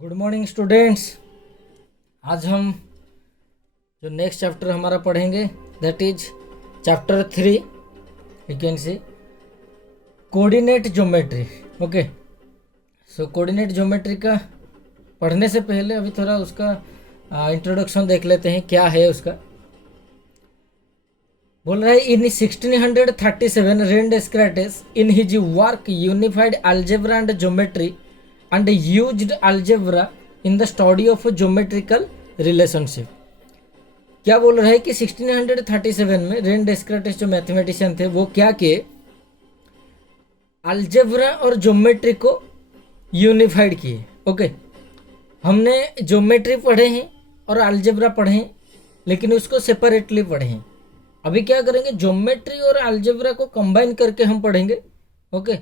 Good morning students. आज हम जो नेक्स्ट चैप्टर हमारा पढ़ेंगे that is chapter 3। You can see coordinate geometry. Okay, so coordinate geometry का पढ़ने से पहले अभी थोड़ा उसका इंट्रोडक्शन देख लेते हैं, क्या है उसका। बोल रहा है in 1637 Rene Descartes in his work unified algebra and geometry and used algebra in the study of geometrical relationship। क्या बोल रहा है कि 1637 में रेन डेस्क्राटिस जो मैथमेटिशियन थे वो क्या किए, अलजेब्रा और ज्योमेट्री को यूनिफाइड किए। ओके, हमने ज्योमेट्री पढ़े हैं और अलजेब्रा पढ़े हैं, लेकिन उसको सेपरेटली पढ़े हैं। अभी क्या करेंगे, ज्योमेट्री और अलजेब्रा को कंबाइन करके हम पढ़ेंगे। Okay,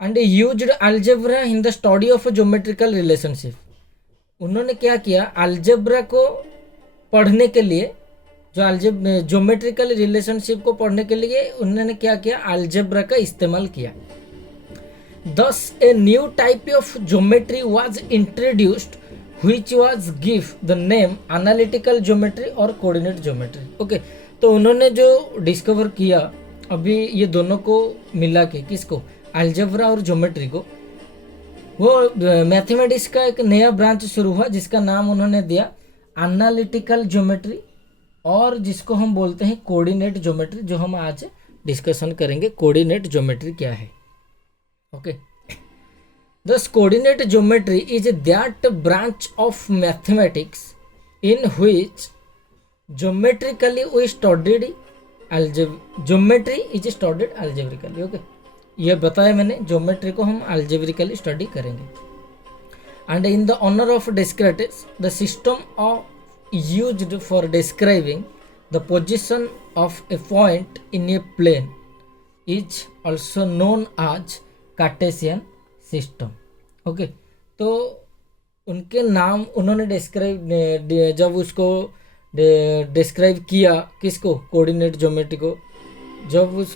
and used algebra in the study of geometrical relationship. उन्होंने क्या किया, अलजेब्रा को पढ़ने के लिए, जो ज्योमेट्रिकल रिलेशनशिप को पढ़ने के लिए उन्होंने क्या किया, अलजेब्रा का इस्तेमाल किया। Thus a new type of geometry was introduced which was give the name analytical geometry और coordinate geometry। ओके, तो उन्होंने जो डिस्कवर किया अभी ये दोनों को मिला के, किसको, अलजेब्रा और ज्योमेट्री को, वो मैथमेटिक्स का एक नया ब्रांच शुरू हुआ जिसका नाम उन्होंने दिया एनालिटिकल ज्योमेट्री, और जिसको हम बोलते हैं कोऑर्डिनेट ज्योमेट्री, जो हम आज डिस्कशन करेंगे। कोऑर्डिनेट ज्योमेट्री क्या है। Okay, thus coordinate geometry is that branch of mathematics in which geometrically we studied geometry is studied algebraically. Okay, ये बताया मैंने, ज्योमेट्री को हम अलजेब्रिकली स्टडी करेंगे। And in the honour of Descartes the system of used for describing the position of a point in a plane is also known as Cartesian system. Okay, तो उनके नाम उन्होंने डिस्क्राइब, जब उसको describe किया, किसको, coordinate geometry को, जब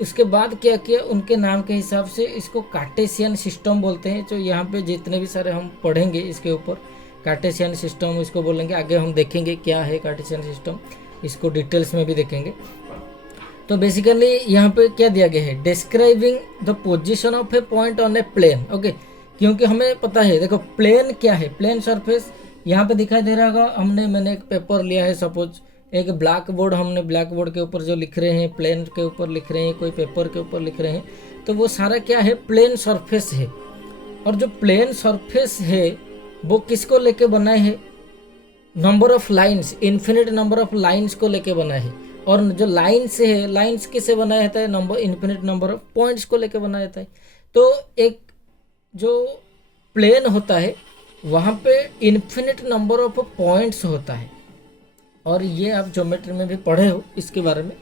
उसके बाद क्या किया, उनके नाम के हिसाब से इसको कार्टेशियन सिस्टम बोलते हैं। जो यहाँ पे जितने भी सारे हम पढ़ेंगे इसके ऊपर कार्टेशियन सिस्टम इसको बोलेंगे। आगे हम देखेंगे क्या है कार्टेशियन सिस्टम, इसको डिटेल्स में भी देखेंगे। तो बेसिकली यहाँ पे क्या दिया गया है, describing the position of a point on a plane. Okay, क्योंकि हमें पता है, देखो प्लेन क्या है, प्लेन सरफेस यहाँ पे दिखाई दे रहा होगा। मैंने एक पेपर लिया है, सपोज एक ब्लैक बोर्ड, हमने ब्लैक बोर्ड के ऊपर जो लिख रहे हैं, प्लेन के ऊपर लिख रहे हैं, कोई पेपर के ऊपर लिख रहे हैं, तो वो सारा क्या है, प्लेन सरफेस है। और जो प्लेन सरफेस है वो किसको लेके बना है, number of lines, infinite number of lines को लेके बना है। और जो लाइंस है, लाइंस किससे बनाया जाता है, number, infinite number of points को लेके बनाया जाता है। तो एक जो प्लेन होता है वहाँ पे इन्फिनिट नंबर ऑफ पॉइंट्स होता है, और ये आप ज्योमेट्री में भी पढ़े हो इसके बारे में।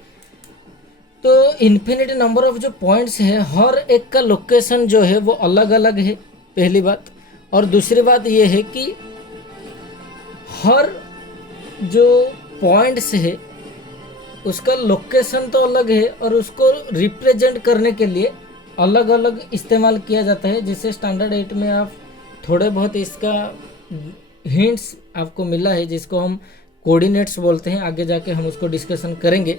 तो इन्फिनिट नंबर ऑफ जो पॉइंट्स है, हर एक का लोकेशन जो है वो अलग अलग है, पहली बात। और दूसरी बात ये है कि हर जो पॉइंट्स है उसका लोकेशन तो अलग है, और उसको रिप्रेजेंट करने के लिए अलग अलग इस्तेमाल किया जाता है। जिससे स्टैंडर्ड 8 में आप थोड़े बहुत इसका हिंट्स आपको मिला है, जिसको हम कोऑर्डिनेट्स बोलते हैं। आगे जाके हम उसको डिस्कशन करेंगे।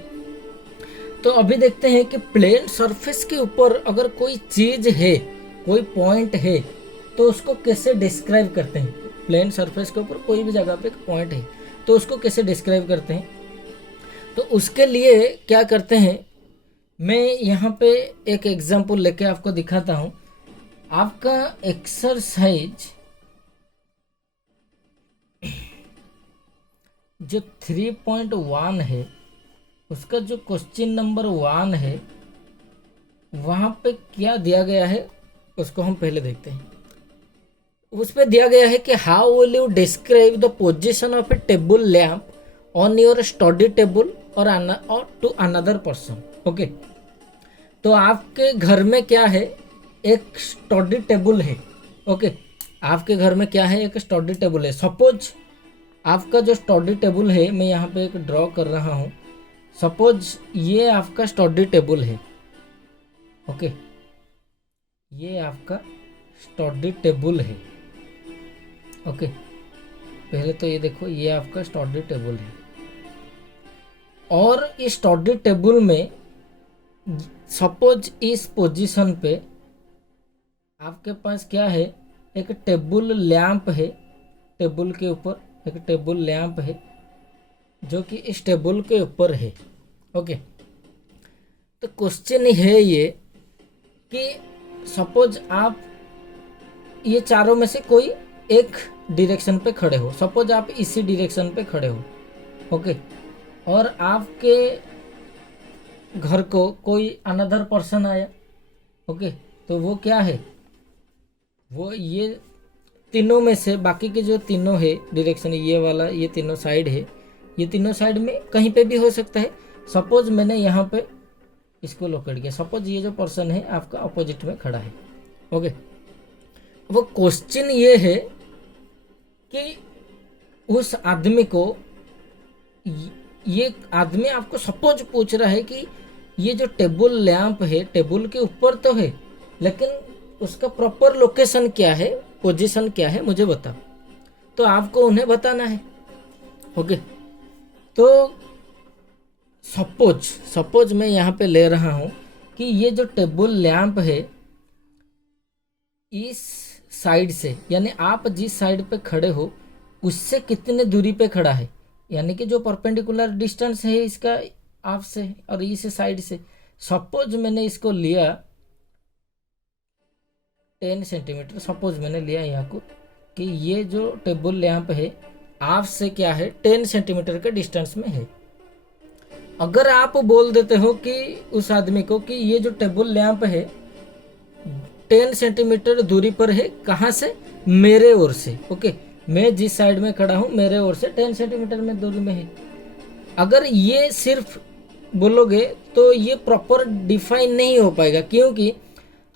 तो अभी देखते हैं कि प्लेन सरफेस के ऊपर अगर कोई चीज है, कोई पॉइंट है, तो उसको कैसे डिस्क्राइब करते हैं। प्लेन सरफेस के ऊपर कोई भी जगह पे एक पॉइंट है, तो उसको कैसे डिस्क्राइब करते हैं। तो उसके लिए क्या करते हैं, मैं यहाँ पे एक एग्जांपल लेके आपको दिखाता हूँ। आपका एक्सरसाइज जो 3.1 है, उसका जो क्वेश्चन नंबर 1 है, वहाँ पे क्या दिया गया है उसको हम पहले देखते हैं। उस पे दिया गया है कि how will you describe the position of A table lamp on your study table और टू अनदर पर्सन। ओके, तो आपके घर में क्या है, एक स्टडी टेबल है। ओके, आपके घर में क्या है, एक स्टडी टेबल है। सपोज आपका जो स्टडी टेबल है, मैं यहाँ पे एक ड्रॉ कर रहा हूँ। सपोज ये आपका स्टडी टेबल है। ओके, ये आपका स्टडी टेबल है। ओके, पहले तो ये देखो, ये आपका स्टडी टेबल है, और इस स्टडी टेबल में सपोज इस पोजीशन पे आपके पास क्या है, एक टेबल लैंप है, टेबल के ऊपर एक टेबल लैंप है जो कि इस टेबल के ऊपर है। ओके, तो क्वेश्चन है ये कि सपोज आप ये चारों में से कोई एक डायरेक्शन पे खड़े हो, सपोज आप इसी डायरेक्शन पे खड़े हो। ओके, और आपके घर को कोई अनदर पर्सन आया। ओके, तो वो क्या है, वो ये तीनों में से बाकी के जो तीनों है डायरेक्शन, ये वाला, ये तीनों साइड है, ये तीनों साइड में कहीं पे भी हो सकता है। सपोज मैंने यहाँ पे इसको लोकेट किया, सपोज ये जो पर्सन है आपका अपोजिट में खड़ा है। ओके, वो क्वेश्चन ये है कि उस आदमी को, ये आदमी आपको सपोज पूछ रहा है कि ये जो टेबल लैंप है टेबल के ऊपर तो है, लेकिन उसका प्रॉपर लोकेशन क्या है, पोजीशन क्या है, मुझे बता। तो आपको उन्हें बताना है। ओके, तो सपोज मैं यहाँ पे ले रहा हूँ कि ये जो टेबल लैंप है इस साइड से, यानी आप जिस साइड पे खड़े हो उससे कितने दूरी पे खड़ा है, यानी कि जो परपेंडिकुलर डिस्टेंस है इसका आप से और इस साइड से। सपोज मैंने इसको लिया 10 सेंटीमीटर, सपोज मैंने लिया यहाँ को कि ये जो टेबल लैंप है आप से क्या है 10 सेंटीमीटर के डिस्टेंस में है। अगर आप बोल देते हो कि उस आदमी को कि ये जो टेबल लैंप है 10 सेंटीमीटर दूरी पर है, कहाँ से, मेरे ओर से। ओके, मैं जिस साइड में खड़ा हूँ मेरे ओर से 10 सेंटीमीटर में दूरी में है। अगर ये सिर्फ बोलोगे तो ये प्रॉपर डिफाइन नहीं हो पाएगा, क्योंकि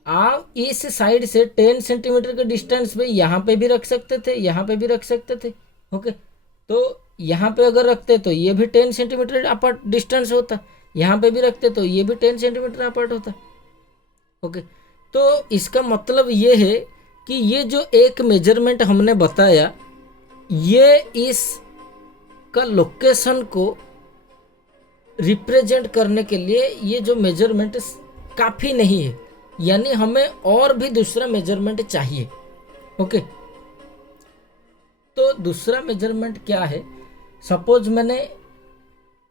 आप इस साइड से 10 सेंटीमीटर के डिस्टेंस पे यहाँ पे भी रख सकते थे, यहाँ पे भी रख सकते थे। ओके, तो यहाँ पे अगर रखते तो ये भी 10 सेंटीमीटर अपार्ट डिस्टेंस होता, यहाँ पे भी रखते तो ये भी 10 सेंटीमीटर अपार्ट होता। ओके, तो इसका मतलब ये है कि ये जो एक मेजरमेंट हमने बताया ये इस का लोकेशन को रिप्रेजेंट करने के लिए ये जो मेजरमेंट काफ़ी नहीं है, यानी हमें और भी दूसरा मेजरमेंट चाहिए। ओके, तो दूसरा मेजरमेंट क्या है, सपोज मैंने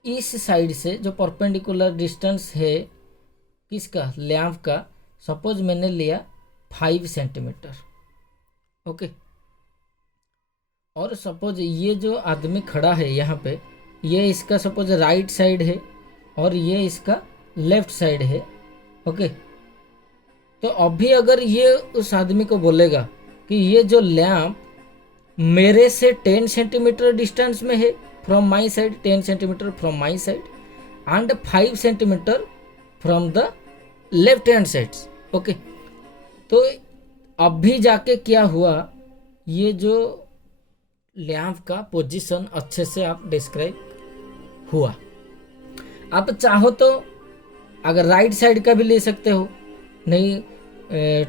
इस साइड से जो परपेंडिकुलर डिस्टेंस है किसका, लैंप का, सपोज मैंने लिया 5 सेंटीमीटर। ओके, और सपोज ये जो आदमी खड़ा है यहाँ पे, ये इसका सपोज राइट साइड है और ये इसका लेफ्ट साइड है। ओके, तो अभी अगर ये उस आदमी को बोलेगा कि ये जो लैंप मेरे से 10 सेंटीमीटर डिस्टेंस में है from my side, 10 centimetre from my side and 5 centimetre from the left hand side. Okay, तो अभी जाके क्या हुआ, ये जो लैंप का पोजीशन अच्छे से आप डिस्क्राइब हुआ। आप चाहो तो अगर राइट साइड का भी ले सकते हो, नहीं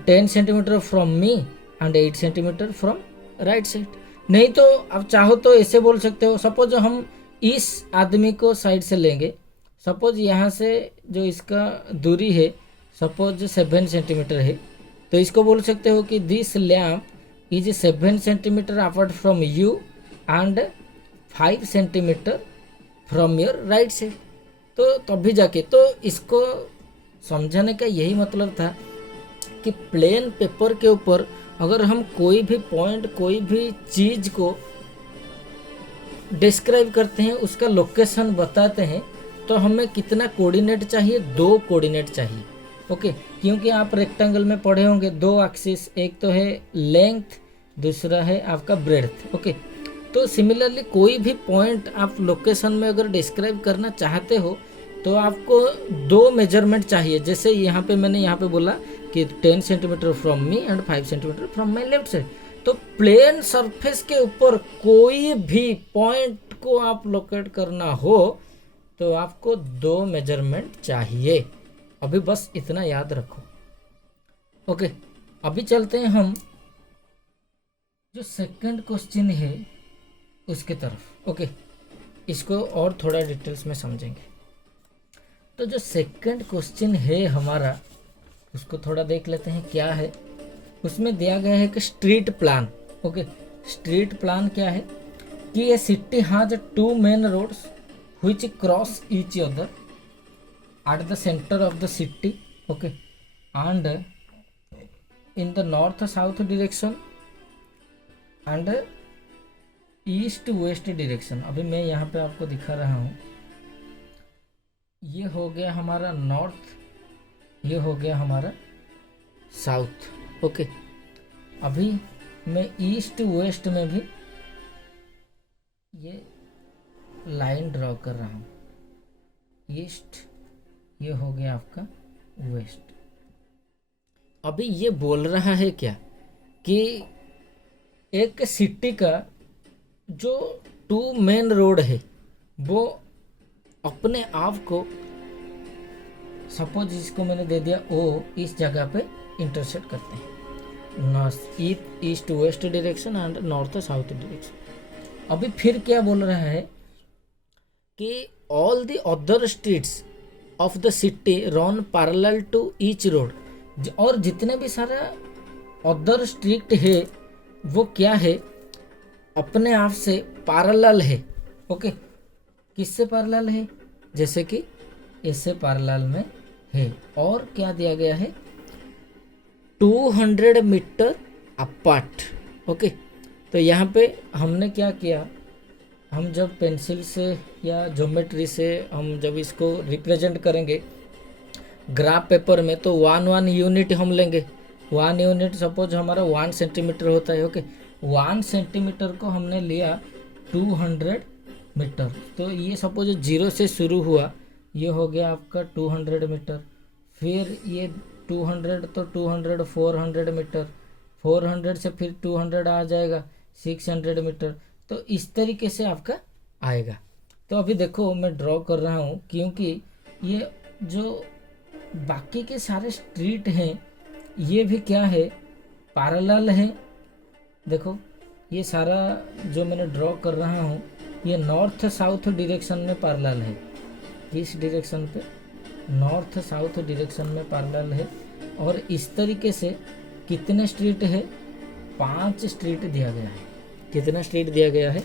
10 centimetre from me and 8 centimetre from right side, नहीं तो आप चाहो तो ऐसे बोल सकते हो। सपोज हम इस आदमी को साइड से लेंगे, सपोज यहाँ से जो इसका दूरी है सपोज 7 सेंटीमीटर है, तो इसको बोल सकते हो कि this lamp is 7 centimetre apart from you and 5 centimetre from your right side. तो तभी जाके, तो इसको समझाने का यही मतलब था कि प्लेन पेपर के ऊपर अगर हम कोई भी पॉइंट, कोई भी चीज़ को डिस्क्राइब करते हैं, उसका लोकेशन बताते हैं, तो हमें कितना कोऑर्डिनेट चाहिए, 2 कोऑर्डिनेट चाहिए। ओके, क्योंकि आप रेक्टेंगल में पढ़े होंगे 2 एक्सिस, एक तो है लेंथ, दूसरा है आपका ब्रेड्थ। ओके, तो सिमिलरली कोई भी पॉइंट आप लोकेशन में अगर डिस्क्राइब करना चाहते हो तो आपको 2 मेजरमेंट चाहिए। जैसे यहाँ पे मैंने यहाँ पे बोला कि 10 centimetre from me and 5 centimetre from my left side, तो प्लेन सरफेस के ऊपर कोई भी पॉइंट को आप लोकेट करना हो तो आपको 2 मेजरमेंट चाहिए। अभी बस इतना याद रखो। ओके, अभी चलते हैं हम जो सेकंड क्वेश्चन है उसके तरफ। ओके, इसको और थोड़ा डिटेल्स में समझेंगे। तो जो सेकंड क्वेश्चन है हमारा, उसको थोड़ा देख लेते हैं क्या है। उसमें दिया गया है कि street plan. Okay, street plan क्या है कि ये city has two main roads which cross each other at the center of the city, okay, and in the north south direction and east west direction। अभी मैं यहाँ पे आपको दिखा रहा हूँ, ये हो गया हमारा नॉर्थ, ये हो गया हमारा साउथ। ओके, अभी मैं ईस्ट वेस्ट में भी ये लाइन ड्रॉ कर रहा हूँ। ईस्ट, ये हो गया आपका वेस्ट। अभी ये बोल रहा है क्या कि एक सिटी का जो टू मेन रोड है वो अपने आप को, सपोज इसको मैंने दे दिया ओ, इस जगह पे इंटरसेक्ट करते हैं, north east west direction and north south direction. अभी फिर क्या बोल रहा है कि all the other streets of the city run parallel to each road, और जितने भी सारा अदर स्ट्रीट है वो क्या है, अपने आप से पैरेलल है। ओके, किससे पैरेलल है, जैसे कि इससे पैरेलल में है। और क्या दिया गया है, 200 मीटर अपार्ट। ओके, तो यहाँ पे हमने क्या किया, हम जब पेंसिल से या ज्योमेट्री से हम जब इसको रिप्रेजेंट करेंगे ग्राफ पेपर में, तो 1 यूनिट हम लेंगे। 1 यूनिट सपोज हमारा 1 सेंटीमीटर होता है। ओके, 1 सेंटीमीटर को हमने लिया 200 मीटर। तो ये सपोज 0 से शुरू हुआ, ये हो गया आपका 200 मीटर। फिर ये 200 तो 200 400 मीटर, 400 से फिर 200 आ जाएगा 600 मीटर। तो इस तरीके से आपका आएगा। तो अभी देखो मैं ड्रॉ कर रहा हूँ, क्योंकि ये जो बाकी के सारे स्ट्रीट हैं ये भी क्या है, पैरेलल है। देखो ये सारा जो मैंने ड्रॉ कर रहा हूँ ये नॉर्थ साउथ डायरेक्शन में पैरेलल है। इस डायरेक्शन पे नॉर्थ साउथ डायरेक्शन में पैरेलल है। और इस तरीके से कितने स्ट्रीट है, 5 स्ट्रीट दिया गया है। कितना स्ट्रीट दिया गया है,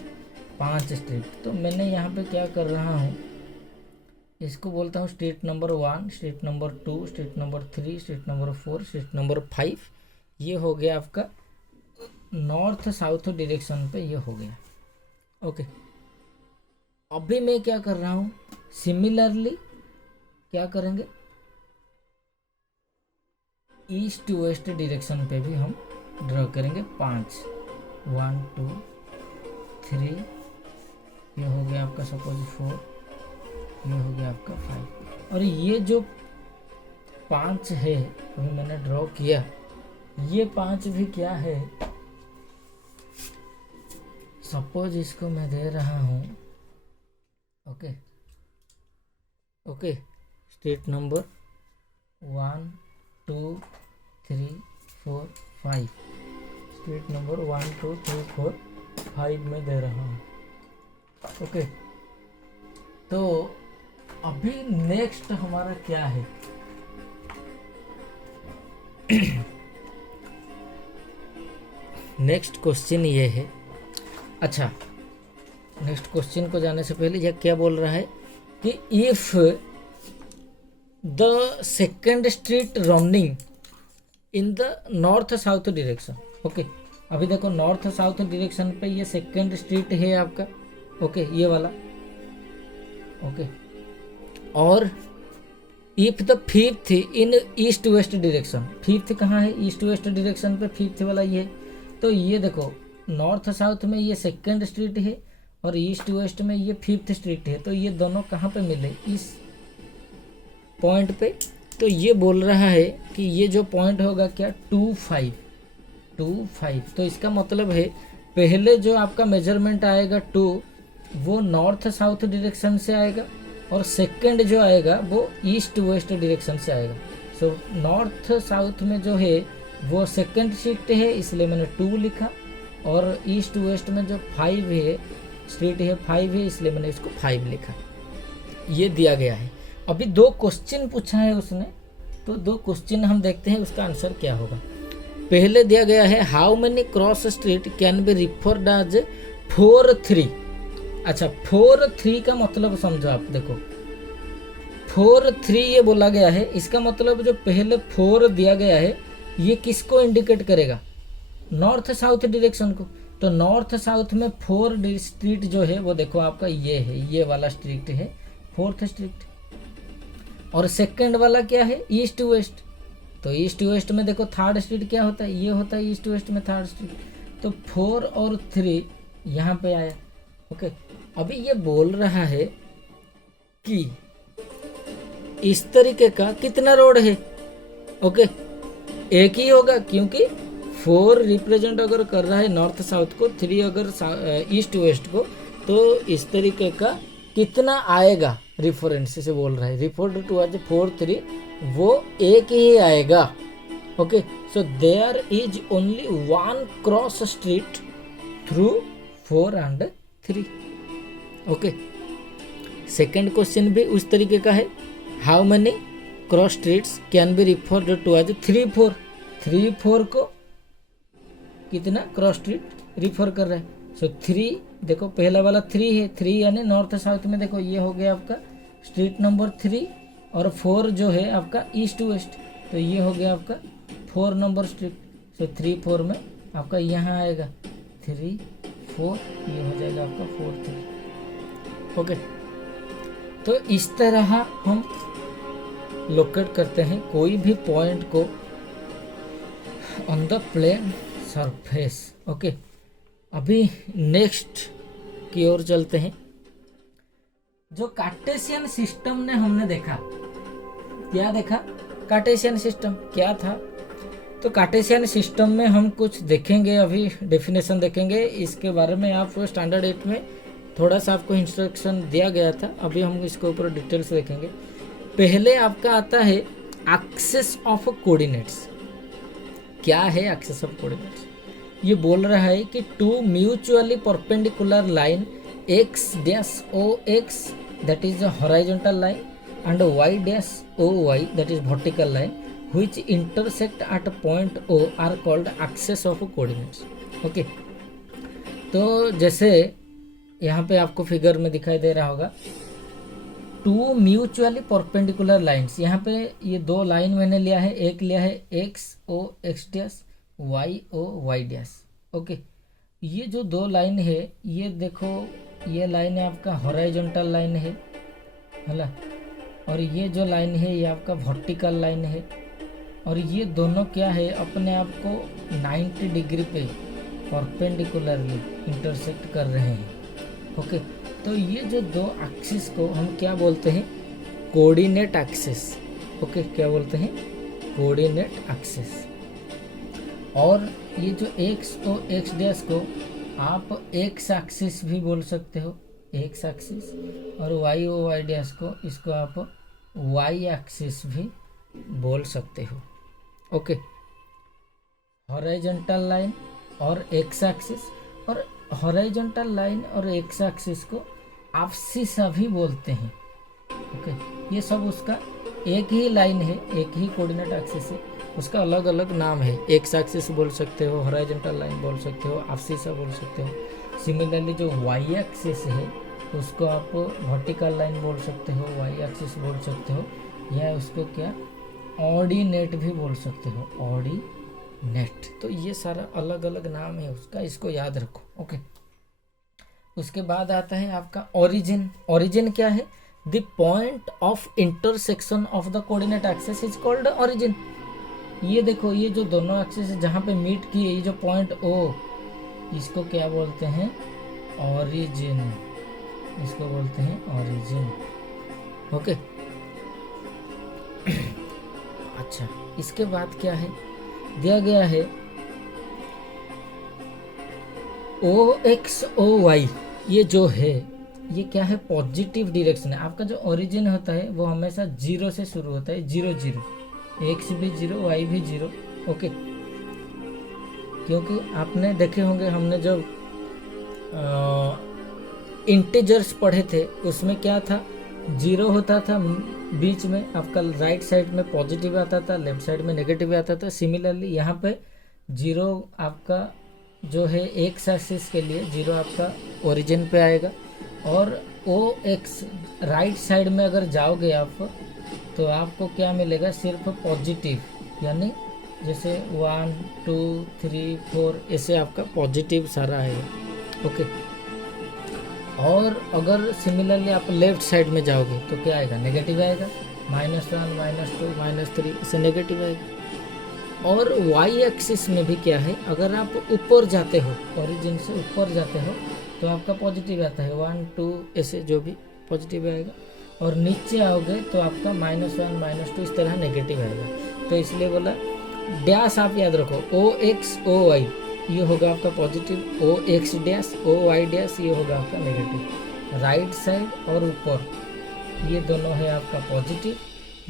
5 स्ट्रीट। तो मैंने यहाँ पे क्या कर रहा हूँ, इसको बोलता हूँ street number 1, street number 2, street number 3, street number 4, street number 5। ये हो गया आपका नॉर्थ साउथ डायरेक्शन पे, ये हो गया। ओके, अभी मैं क्या कर रहा हूँ, सिमिलरली क्या करेंगे, ईस्ट वेस्ट डायरेक्शन पे भी हम ड्रॉ करेंगे 5, 1 2 3, ये हो गया आपका सपोज 4, ये हो गया आपका 5। और ये जो 5 है अभी मैंने ड्रॉ किया, ये 5 भी क्या है, सपोज इसको मैं दे रहा हूँ। Okay okay, street number 1 2 3 4 5, street number 1 2 3 4 5 में दे रहा हूँ। ओके, तो अभी नेक्स्ट हमारा क्या है, नेक्स्ट क्वेश्चन ये है। अच्छा, नेक्स्ट क्वेश्चन को जाने से पहले यह क्या बोल रहा है कि if the second street running in the north south direction. Okay, अभी देखो नॉर्थ साउथ डायरेक्शन पे ये सेकेंड स्ट्रीट है आपका। ओके, ये वाला। ओके, और if the fifth in east west direction, fifth कहाँ है, ईस्ट वेस्ट डायरेक्शन पे फिफ्थ वाला ये है। तो ये देखो नॉर्थ साउथ में ये सेकेंड स्ट्रीट है और ईस्ट वेस्ट में ये फिफ्थ स्ट्रीट है। तो ये दोनों कहाँ पे मिले, इस पॉइंट पे। तो ये बोल रहा है कि ये जो पॉइंट होगा क्या, 2 5। तो इसका मतलब है पहले जो आपका मेजरमेंट आएगा 2, वो नॉर्थ साउथ डायरेक्शन से आएगा, और सेकंड जो आएगा वो ईस्ट वेस्ट डायरेक्शन से आएगा। सो नॉर्थ साउथ में जो है वो सेकंड स्ट्रीट है, इसलिए मैंने 2 लिखा। और ईस्ट वेस्ट में जो 5 है स्ट्रीट है 5 है, इसलिए मैंने इसको 5 लिखा। ये दिया गया है। अभी 2 क्वेश्चन पूछा है उसने, तो 2 क्वेश्चन हम देखते हैं उसका आंसर क्या होगा। पहले दिया गया है how many cross street can be referred as 4-3। अच्छा 4-3 का मतलब समझो आप, देखो 4-3 ये बोला गया है, इसका मतलब जो पहले 4 दिया गया है ये किसको इंडिकेट करेगा, नॉर्थ साउथ डायरेक्शन को। तो नॉर्थ साउथ में 4 स्ट्रीट जो है वो देखो आपका ये है, ये वाला स्ट्रीट है 4th स्ट्रीट। और सेकंड वाला क्या है, ईस्ट वेस्ट। तो ईस्ट वेस्ट में देखो 3rd स्ट्रीट क्या होता है, ये होता है ईस्ट वेस्ट में 3rd स्ट्रीट। तो 4 और 3 यहाँ पे आया। ओके, अभी ये बोल रहा है कि इस तरीके का कितना रोड है। ओके, एक ही होगा, क्योंकि 4 रिप्रेजेंट अगर कर रहा है नॉर्थ साउथ को, 3 अगर ईस्ट वेस्ट को, तो इस तरीके का कितना आएगा रिफरेंस से बोल रहा है, रिफर्ड टू एज 4-3, वो एक ही आएगा। Okay, so there is only 1 cross street through 4 and 3। Okay, second question भी उस तरीके का है, how many cross streets can be referred to as 3-4। 3-4 को कितना क्रॉस स्ट्रीट रिफर कर रहा है। सो 3 देखो पहला वाला 3 है, 3 यानी नॉर्थ साउथ में, देखो ये हो गया आपका स्ट्रीट नंबर 3, और 4 जो है आपका ईस्ट वेस्ट, तो ये हो गया आपका 4 नंबर स्ट्रीट। सो 3-4 में आपका यहाँ आएगा 3-4, ये हो जाएगा आपका 4-3। ओके, तो इस तरह हम लोकेट करते हैं कोई भी पॉइंट को on the plane surface. Okay, अभी नेक्स्ट की ओर चलते हैं। जो कार्टेशियन सिस्टम ने हमने देखा, क्या देखा, कार्टेशियन सिस्टम क्या था। तो कार्टेशियन सिस्टम में हम कुछ देखेंगे, अभी डेफिनेशन देखेंगे इसके बारे में। आप स्टैंडर्ड 8 में थोड़ा सा आपको इंस्ट्रक्शन दिया गया था, अभी हम इसके ऊपर डिटेल्स देखेंगे। पहले आपका आता है एक्सेस ऑफ कोऑर्डिनेट्स। क्या है एक्सेस ऑफ कोऑर्डिनेट्स, ये बोल रहा है कि 2 mutually perpendicular line x dash OX that is the horizontal line and y dash OY that is vertical line which intersect at point O are called axis of coordinates। Okay, तो जैसे यहाँ पे आपको फिगर में दिखाई दे रहा होगा 2 mutually perpendicular lines. यहाँ पे ये 2 लाइन मैंने लिया है, एक लिया है XOX dash YOY dash. Okay, ये जो 2 लाइन है, ये देखो ये लाइन है आपका हॉरिजॉन्टल लाइन है ना, और ये जो लाइन है ये आपका वर्टिकल लाइन है, और ये दोनों क्या है अपने आप को 90 डिग्री पे परपेंडिकुलरली इंटरसेक्ट कर रहे हैं। ओके, तो ये जो 2 एक्सिस को हम क्या बोलते हैं, कोऑर्डिनेट एक्सिस। ओके, क्या बोलते हैं, कोऑर्डिनेट एक्सिस। और ये जो एक्स और एक्स डैश को आप एक्स एक्सिस भी बोल सकते हो, एक्स एक्सिस, और वाई और वाई डैश को इसको आप वाई एक्सिस भी बोल सकते हो। ओके, हॉरिजॉन्टल लाइन और एक्स एक्सिस, और हॉरिजॉन्टल लाइन और एक्स एक्सिस को एब्सिसा भी बोलते हैं। ओके, ये सब उसका एक ही लाइन है, एक ही कोऑर्डिनेट एक्सिस है, उसका अलग अलग नाम है। एक्स एक्सिस बोल सकते हो, हॉरिजॉन्टल लाइन बोल सकते हो, एब्सिसा बोल सकते हो। सिमिलरली जो वाई एक्सिस है उसको आप वर्टिकल लाइन बोल सकते हो, वाई एक्सिस बोल सकते हो, या उसको क्या ऑर्डिनेट भी बोल सकते हो, ऑर्डिनेट। तो ये सारा अलग अलग नाम है उसका, इसको याद रखो। ओके, उसके बाद आता है आपका ओरिजिन। ओरिजिन क्या है, the point of intersection of the coordinate axis is called origin. ये देखो ये जो दोनों एक्सिस जहाँ पे मीट किए, ये जो पॉइंट O, इसको क्या बोलते हैं, ओरिजिन, इसको बोलते हैं ओरिजिन। ओके, अच्छा, इसके बाद क्या है, दिया गया है OXOY। ये जो है ये क्या है, पॉजिटिव डायरेक्शन है। आपका जो ओरिजिन होता है वो हमेशा 0 से शुरू होता है, 0 0, एक्स भी 0, वाई भी 0। ओके, क्योंकि आपने देखे होंगे हमने जब इंटीजर्स पढ़े थे उसमें क्या था, जीरो होता था बीच में, आपका राइट साइड में पॉजिटिव आता था, लेफ्ट साइड में नेगेटिव आता था। सिमिलरली यहाँ पे जीरो आपका जो है एक्स एक्सिस के लिए जीरो आपका ओरिजिन पे आएगा, और ओ एक्स राइट साइड में अगर जाओगे आप तो आपको क्या मिलेगा, सिर्फ पॉजिटिव, यानी जैसे 1 2 3 4 ऐसे आपका पॉजिटिव सारा आएगा। ओके, और अगर सिमिलरली आप लेफ्ट साइड में जाओगे तो क्या आएगा, नेगेटिव आएगा, -1 -2 -3 ऐसे नेगेटिव आएगा। और वाई एक्सिस में भी क्या है, अगर आप ऊपर जाते हो, ओरिजिन से ऊपर जाते हो तो आपका पॉजिटिव आता है 1 2 ऐसे जो भी पॉजिटिव आएगा, और नीचे आओगे तो आपका -1 -2 इस तरह नेगेटिव आएगा। तो इसलिए बोला डैश आप याद रखो, ओ एक्स ओ वाई ये होगा आपका positive, O X dash O Y dash ये होगा आपका नेगेटिव। राइट साइड और ऊपर ये दोनों है आपका पॉजिटिव,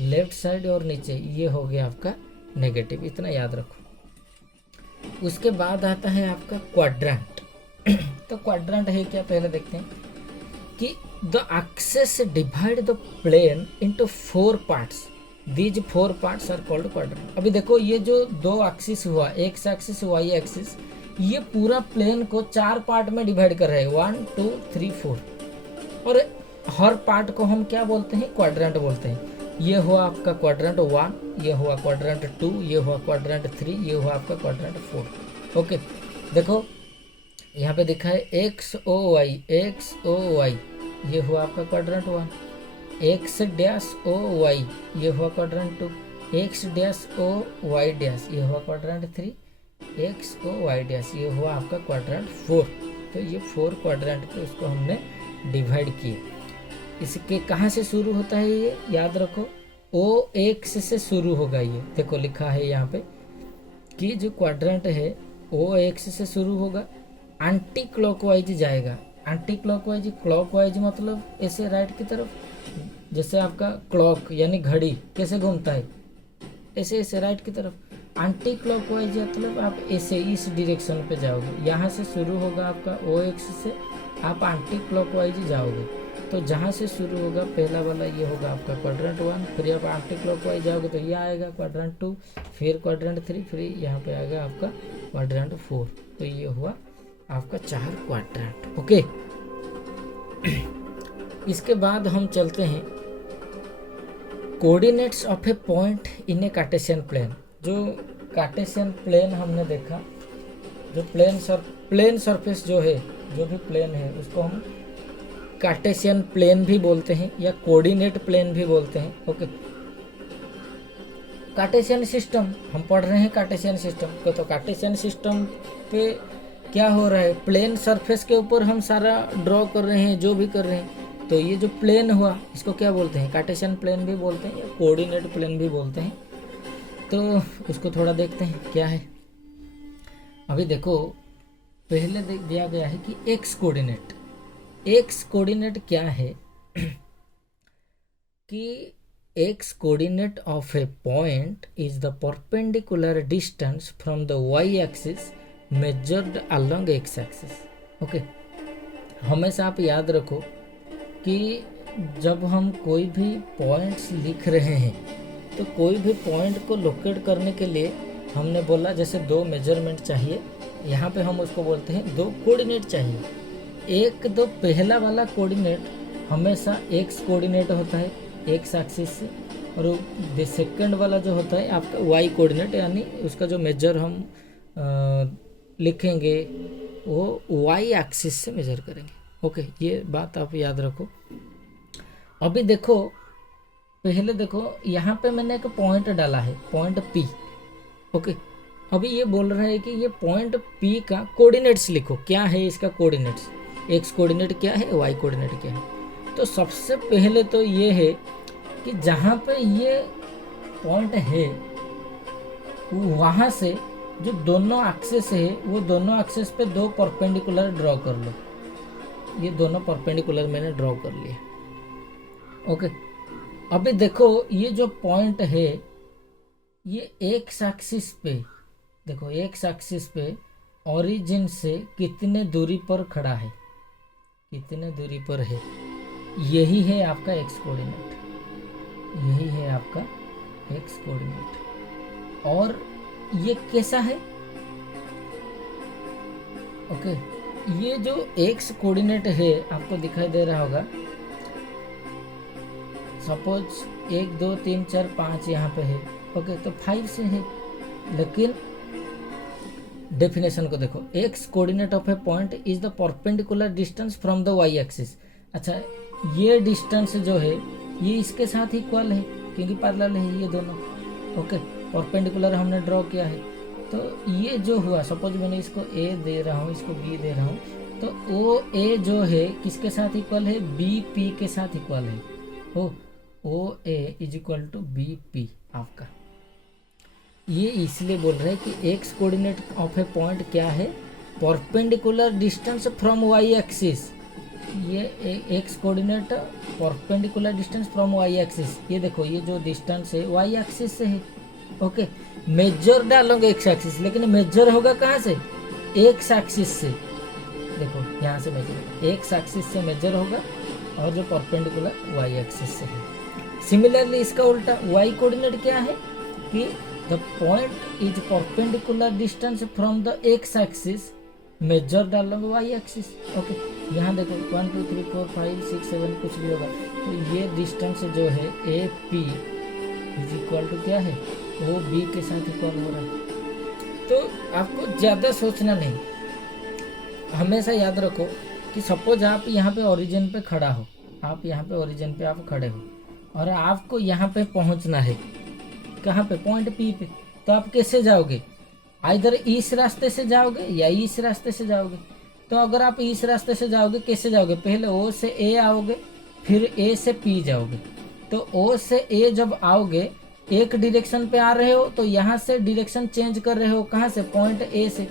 लेफ्ट साइड और नीचे ये हो गया आपका नेगेटिव, इतना याद रखो। उसके बाद आता है आपका क्वाड्रेंट। तो क्वाड्रेंट है क्या, पहले देखते हैं कि the axis divide the plane into 4 parts, these 4 parts are called quadrant. अभी देखो ये जो दो एक्सिस हुआ, एक्स एक्सिस वाई एक्सिस, ये पूरा प्लेन को 4 पार्ट में डिवाइड कर रहे हैं, 1 2 3 4, और हर पार्ट को हम क्या बोलते हैं, क्वाड्रेंट बोलते हैं। ये हुआ आपका क्वाड्रेंट 1, ये हुआ क्वाड्रेंट 2, ये हुआ क्वाड्रेंट 3, ये हुआ आपका क्वाड्रेंट 4। ओके, देखो यहाँ पे दिखा है X O Y, X O Y ये हुआ आपका quadrant 1, X dash O Y ये हुआ quadrant 2, X dash O Y dash ये हुआ quadrant 3, X O Y dash ये हुआ आपका क्वाड्रेंट 4। तो ये 4 क्वाड्रेंट पे उसको हमने डिवाइड किए। इसके कहाँ से शुरू होता है, ये याद रखो, ओ एक्स से शुरू होगा। ये देखो लिखा है यहाँ पे कि जो क्वाड्रेंट है ओ एक्स से शुरू होगा, एंटी क्लॉकवाइज जाएगा। एंटी क्लॉकवाइज, क्लॉकवाइज मतलब ऐसे राइट की तरफ, जैसे आपका क्लॉक यानी घड़ी कैसे घूमता है, ऐसे ऐसे राइट की तरफ। एंटी क्लॉकवाइज मतलब आप ऐसे इस डायरेक्शन पे जाओगे, यहाँ से शुरू होगा आपका ओ एक्स से, आप एंटी क्लॉकवाइज जाओगे। तो जहाँ से शुरू होगा पहला वाला ये होगा आपका क्वाड्रेंट 1, फिर आप एंटी क्लॉकवाइज जाओगे तो ये आएगा क्वाड्रेंट 2, फिर क्वाड्रेंट 3, फिर यहाँ पे आएगा आपका क्वाड्रेंट 4। तो ये हुआ आपका 4 क्वाड्रेंट। ओके, इसके बाद हम चलते हैं coordinates of a point in a Cartesian plane. जो कार्टेशियन प्लेन हमने देखा, जो प्लेन सरफेस जो है, जो भी प्लेन है उसको हम कार्टेशियन प्लेन भी बोलते हैं या कोऑर्डिनेट प्लेन भी बोलते हैं। ओके, कार्टेशियन सिस्टम हम पढ़ रहे हैं, कार्टेशियन सिस्टम को। तो कार्टेशियन सिस्टम पे क्या हो रहा है, प्लेन सरफेस के ऊपर हम सारा ड्रॉ कर रहे हैं, जो भी कर रहे हैं। तो ये जो प्लेन हुआ इसको क्या बोलते हैं, कार्टेशियन प्लेन भी बोलते हैं या कोऑर्डिनेट प्लेन भी बोलते हैं। तो उसको थोड़ा देखते हैं क्या है। अभी देखो पहले दिया गया है कि एक्स कोऑर्डिनेट। एक्स कोऑर्डिनेट क्या है कि X coordinate of a point is the perpendicular distance from the Y axis measured along X axis. Okay, हमेशा आप याद रखो कि जब हम कोई भी पॉइंट्स लिख रहे हैं तो कोई भी पॉइंट को लोकेट करने के लिए हमने बोला जैसे 2 मेजरमेंट चाहिए, यहाँ पे हम उसको बोलते हैं 2 कोऑर्डिनेट चाहिए। एक तो पहला वाला कोऑर्डिनेट हमेशा एक्स कोऑर्डिनेट होता है एक्स एक्सिस से, और सेकंड वाला जो होता है आपका वाई कोऑर्डिनेट, यानी उसका जो मेजर हम लिखेंगे वो वाई एक्सिस से मेजर करेंगे। ओके, ये बात आप याद रखो। अभी देखो पहले देखो यहाँ पे मैंने एक पॉइंट डाला है, पॉइंट पी। ओके, अभी ये बोल रहे हैं कि ये पॉइंट पी का कोऑर्डिनेट्स लिखो, क्या है इसका कोऑर्डिनेट्स, एक्स कोऑर्डिनेट क्या है, वाई कोऑर्डिनेट क्या है। तो सबसे पहले तो ये है कि जहाँ पे ये पॉइंट है वहाँ से जो दोनों एक्सिस है वो दोनों एक्सिस पे 2 परपेंडिकुलर ड्रॉ कर लो। ये दोनों परपेंडिकुलर मैंने ड्रॉ कर लिए। ओके, अभी देखो ये जो पॉइंट है ये एक्स एक्सिस पे, देखो एक्स एक्सिस पे ओरिजिन से कितने दूरी पर खड़ा है, कितने दूरी पर है, यही है आपका एक्स कोऑर्डिनेट, यही है आपका एक्स कोऑर्डिनेट। और ये कैसा है, ओके, ये जो एक्स कोऑर्डिनेट है आपको दिखाई दे रहा होगा, सपोज 1 2 3 4 5 यहाँ पे है, ओके, तो 5 से है। लेकिन डेफिनेशन को देखो, X coordinate of a point is the perpendicular distance from the Y axis. अच्छा, ये डिस्टेंस जो है ये इसके साथ इक्वल है क्योंकि पैरेलल है ये दोनों, ओके, परपेंडिकुलर हमने ड्रॉ किया है। तो ये जो हुआ, सपोज मैंने इसको ए दे रहा हूँ, इसको बी दे रहा हूँ, तो ओ ए जो है किसके साथ इक्वल है, बी पी के साथ इक्वल है। O A is equal to B P आपका। ये इसलिए बोल रहे हैं कि X coordinate of a point क्या है, perpendicular distance from Y axis. ये X coordinate perpendicular distance from Y axis, ये देखो ये जो डिस्टेंस है वाई एक्सिस से है, ओके। मेजर डालोगे एक्स एक्सिस, लेकिन मेजर होगा कहाँ से, एक्स एक्सिस से, देखो यहाँ से मेजर एक्स एक्सिस से मेजर होगा, और जो परपेंडिकुलर वाई एक्सिस से है। सिमिलरली इसका उल्टा वाई कोऑर्डिनेट क्या है कि the point is perpendicular distance from the X axis, measure डालोगे वाई एक्सिस, ओके। यहाँ देखो 1 2 3 4 5 6 7 कुछ भी होगा, तो ये डिस्टेंस जो है A P is equal to क्या है, वो बी के साथ इक्वल हो रहा है। तो आपको ज़्यादा सोचना नहीं, हमेशा याद रखो कि सपोज आप यहाँ पे ओरिजिन पे खड़ा हो, आप यहाँ पे ओरिजिन पे आप खड़े हो और आपको यहाँ पे पहुँचना है, कहाँ पे, पॉइंट पी पे, तो आप कैसे जाओगे, इधर इस रास्ते से जाओगे या इस रास्ते से जाओगे। तो अगर आप इस रास्ते से जाओगे, कैसे जाओगे, पहले ओ से ए आओगे, फिर ए से पी जाओगे। तो ओ से ए जब आओगे, एक डायरेक्शन पे आ रहे हो, तो यहाँ से डायरेक्शन चेंज कर रहे हो, कहाँ से, पॉइंट ए से,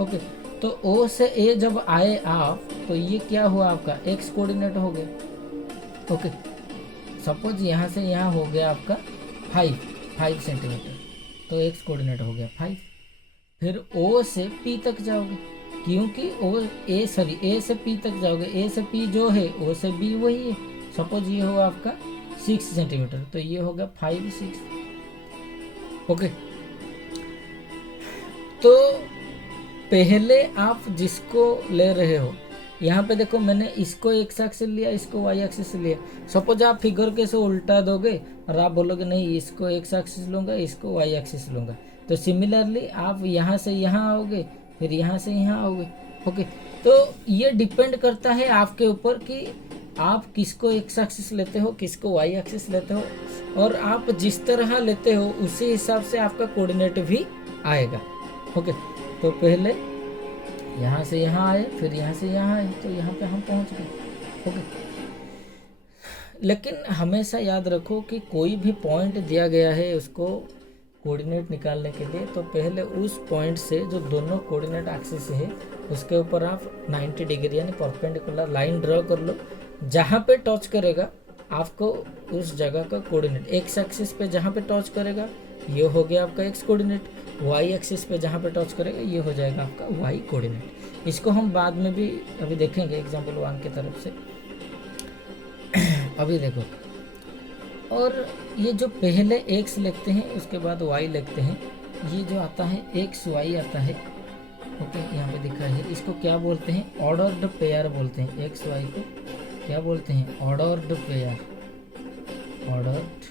ओके। तो ओ से ए जब आए आप, तो ये क्या हुआ आपका एक्स कोऑर्डिनेट हो गया, ओके। सपोज यहाँ से यहाँ हो गया आपका 5 सेंटीमीटर, तो एक्स कोऑर्डिनेट हो गया 5। फिर ओ से पी तक जाओगे, क्योंकि ए से पी तक जाओगे, ए से पी जो है ओ से बी वही है। सपोज ये हो आपका 6 सेंटीमीटर, तो ये होगा 5 6, ओके। तो पहले आप जिसको ले रहे हो, यहाँ पे देखो मैंने इसको एक्स एक्सिस लिया, इसको वाई एक्सिस लिया। सपोज आप फिगर के से उल्टा दोगे और आप बोलोगे नहीं इसको एक्स एक्सिस लूँगा, इसको वाई एक्सिस लूँगा, तो सिमिलरली आप यहाँ से यहाँ आओगे, फिर यहाँ से यहाँ आओगे, ओके। तो ये डिपेंड करता है आपके ऊपर कि आप किसको एक्स एक्सिस लेते हो, किसको वाई एक्सिस लेते हो, और आप जिस तरह लेते हो उसी हिसाब से आपका कोऑर्डिनेट भी आएगा, ओके। तो पहले यहाँ से यहाँ आए, फिर यहाँ से यहाँ आए, तो यहाँ पे हम पहुँच गए, ओके। लेकिन हमेशा याद रखो कि कोई भी पॉइंट दिया गया है उसको कोऑर्डिनेट निकालने के लिए, तो पहले उस पॉइंट से जो दोनों कोऑर्डिनेट एक्सिस है उसके ऊपर आप 90 डिग्री यानी परपेंडिकुलर लाइन ड्रॉ कर लो। जहाँ पे टच करेगा आपको उस जगह का कोऑर्डिनेट, एक्स एक्सिस पे जहाँ पे टच करेगा ये हो गया आपका एक्स कोऑर्डिनेट, वाई एक्सिस पे जहाँ पे टच करेगा ये हो जाएगा आपका वाई कोऑर्डिनेट। इसको हम बाद में भी अभी देखेंगे एग्जाम्पल 1 की तरफ से। अभी देखो, और ये जो पहले एक्स लिखते हैं उसके बाद वाई लिखते हैं, ये जो आता है एक्स वाई आता है, ओके, यहाँ पे दिखा है, इसको क्या बोलते हैं, ऑर्डर्ड पेयर बोलते हैं। एक्स वाई को क्या बोलते हैं, ऑर्डर्ड पेयर, ऑर्डर्ड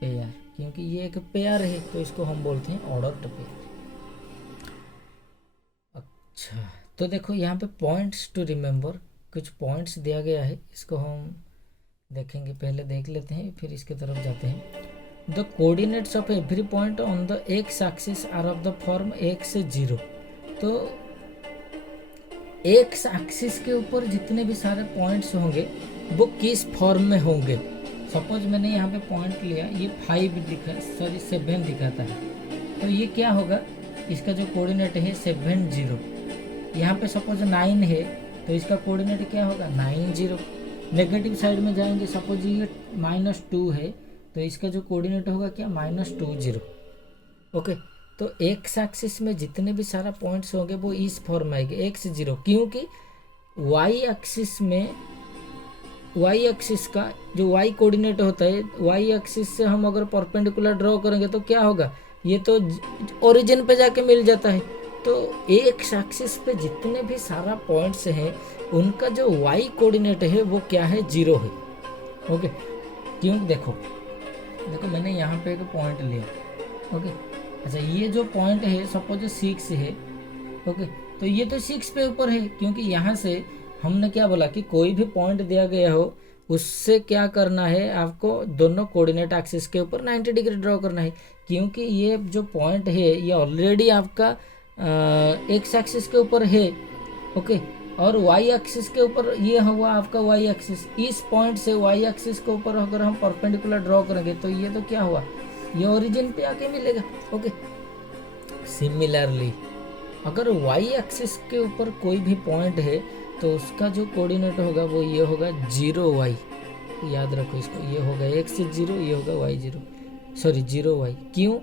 पेयर, क्योंकि ये एक पेयर है तो इसको हम बोलते हैं ऑर्डर्ड पेयर। अच्छा, तो देखो यहाँ पे पॉइंट्स टू रिमेंबर, कुछ पॉइंट्स दिया गया है, इसको हम देखेंगे, पहले देख लेते हैं फिर इसके तरफ जाते हैं। The coordinates of every point on the X axis are of the form x 0। तो एक्स एक्सिस के ऊपर जितने भी सारे पॉइंट्स होंगे वो किस फॉर्म में होंगे। सपोज मैंने यहाँ पे पॉइंट लिया, ये 7 दिखाता है, तो ये क्या होगा, इसका जो कोऑर्डिनेट है 7 0। यहाँ पे सपोज 9 है तो इसका कोऑर्डिनेट क्या होगा 9 0। नेगेटिव साइड में जाएंगे, सपोज ये -2 है तो इसका जो कोऑर्डिनेट होगा क्या -2 0, ओके। तो एक्स एक्सिस में जितने भी सारा पॉइंट्स होंगे वो इस फॉर्म में आएंगे एक्स जीरो, क्योंकि वाई एक्सिस में वाई एक्सिस का जो वाई कोऑर्डिनेट होता है, वाई एक्सिस से हम अगर परपेंडिकुलर ड्रॉ करेंगे तो क्या होगा, ये तो ओरिजिन पे जाके मिल जाता है। तो एक्स एक्सिस पे जितने भी सारा पॉइंट्स हैं उनका जो वाई कोऑर्डिनेट है वो क्या है, जीरो है। ओके, क्यों, देखो मैंने यहाँ पे एक पॉइंट लिया। ओके, अच्छा ये जो पॉइंट है सपोज 6 है। ओके, तो ये तो 6 पे ऊपर है, क्योंकि यहाँ से हमने क्या बोला कि कोई भी पॉइंट दिया गया हो उससे क्या करना है, आपको दोनों कोऑर्डिनेट एक्सिस के ऊपर 90 डिग्री ड्रॉ करना है। क्योंकि ये जो पॉइंट है ये ऑलरेडी आपका एक्स एक्सिस के ऊपर है। ओके, और वाई एक्सिस के ऊपर ये हुआ आपका वाई एक्सिस। इस पॉइंट से वाई एक्सिस के ऊपर अगर हम परपेंडिकुलर ड्रॉ करेंगे तो ये तो क्या हुआ, ये ओरिजिन पे आके मिलेगा। ओके, सिमिलरली अगर वाई एक्सिस के ऊपर कोई भी पॉइंट है तो उसका जो कोऑर्डिनेट होगा वो ये होगा जीरो वाई। याद रखो इसको, ये होगा एक्स जीरो, ये होगा Y zero, sorry zero Y. क्यों,